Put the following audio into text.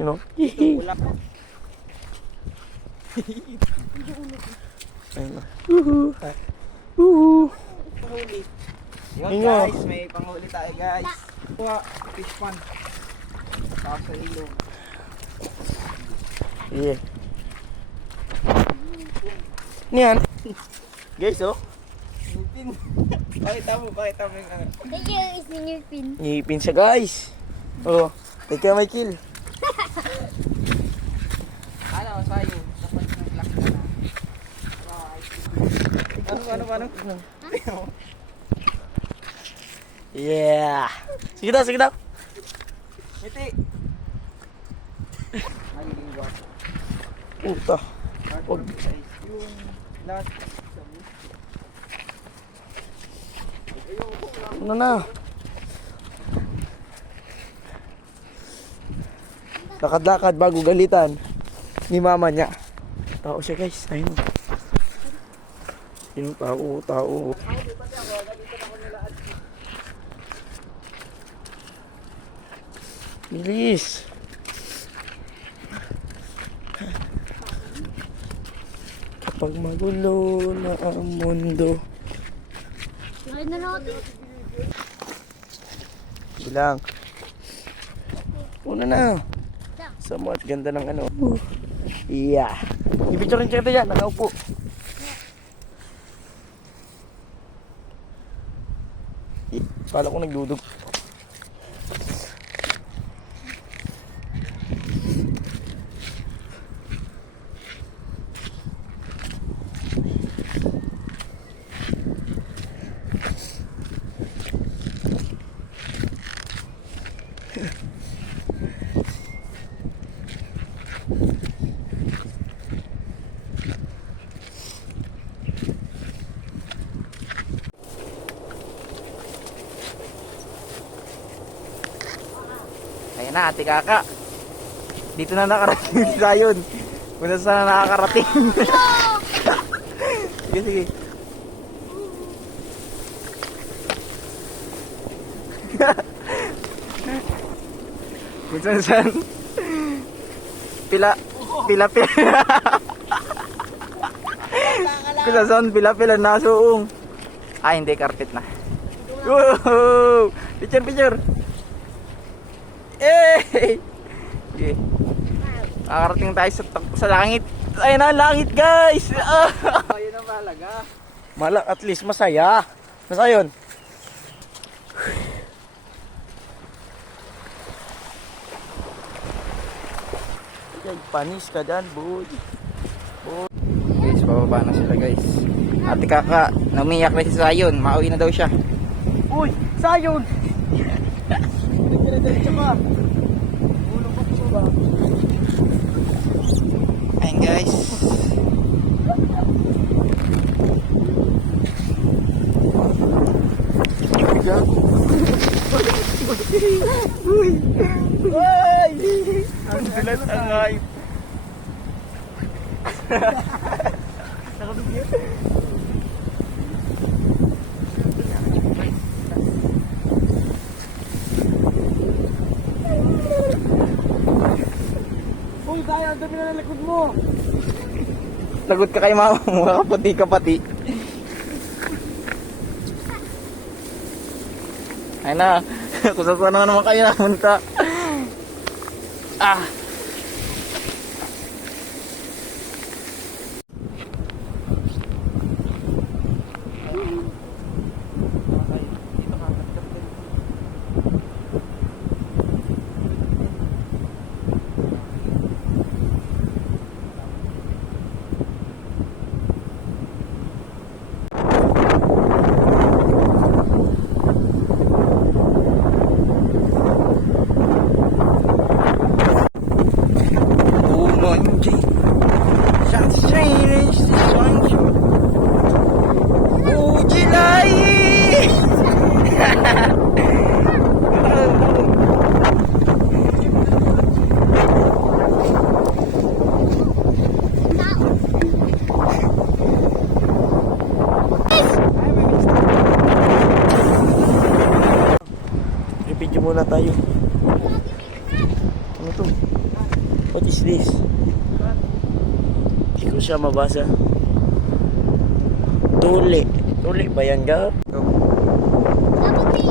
You know? Wala pa. Ayun na. Woohoo! Woohoo! Panghuli. Yun Inyo. guys, may panghuli tayo guys. Kuha, fish pan. Saka sa ilong. Yeah. Niyan. Guys, oh. Ngipin. Pakita mo yung ano. Thank you, is ngipin. Ngipin siya, guys. Oh, teka, Michael. Ano, sa'yo. Dapat ng black na na. Ano? Yeah. Sige daw. Ngiti. Magiging guwapo. Puta. Huwag. Yung lahat. Ano na? Lakad-lakad bago galitan ni mama niya. Tao siya, guys. Ayun. Yung tao. Bilis. Kapag magulo na ang mundo. Ay na natin. Bilang. Una na. So much ganda ng ano. Yeah. I-picture rin siya yan. Nakaupo. Kala ko nagdudog. Ayan na, ate kaka. Dito na nakarating si Zion. Kung saan na nakakarating. Sige. Kung saan. Pila. Kung saan pila na suong. Ah, hindi, carpet na. Woohoo! Picture. Eh! Okay. Nakarating tayo sa langit. Ayun na, langit guys! Ayun ang mahalaga. Malak, at least masaya. Nasa yun? Panis ka dyan, boy. Guys, bababa na sila guys. Ate kaka, namiyak na si Zion. Mauwi na daw siya. Uy, Sayon! Diretso ka. Ulong ko po ba? Ayun guys. Uy! Uy! Ang bilat ang hype. Nakabigyan. Uy, kaya ang dami na likod mo. Lagot ka kay mama mo, kaputi ka pati. Ayun na. Kung saan na naman kayo namunta. Ah! Video muna tayo. Ano to? What is this? Hindi ko siya mabasa. Tuli. Tuli ba yan, Gab? Dapat may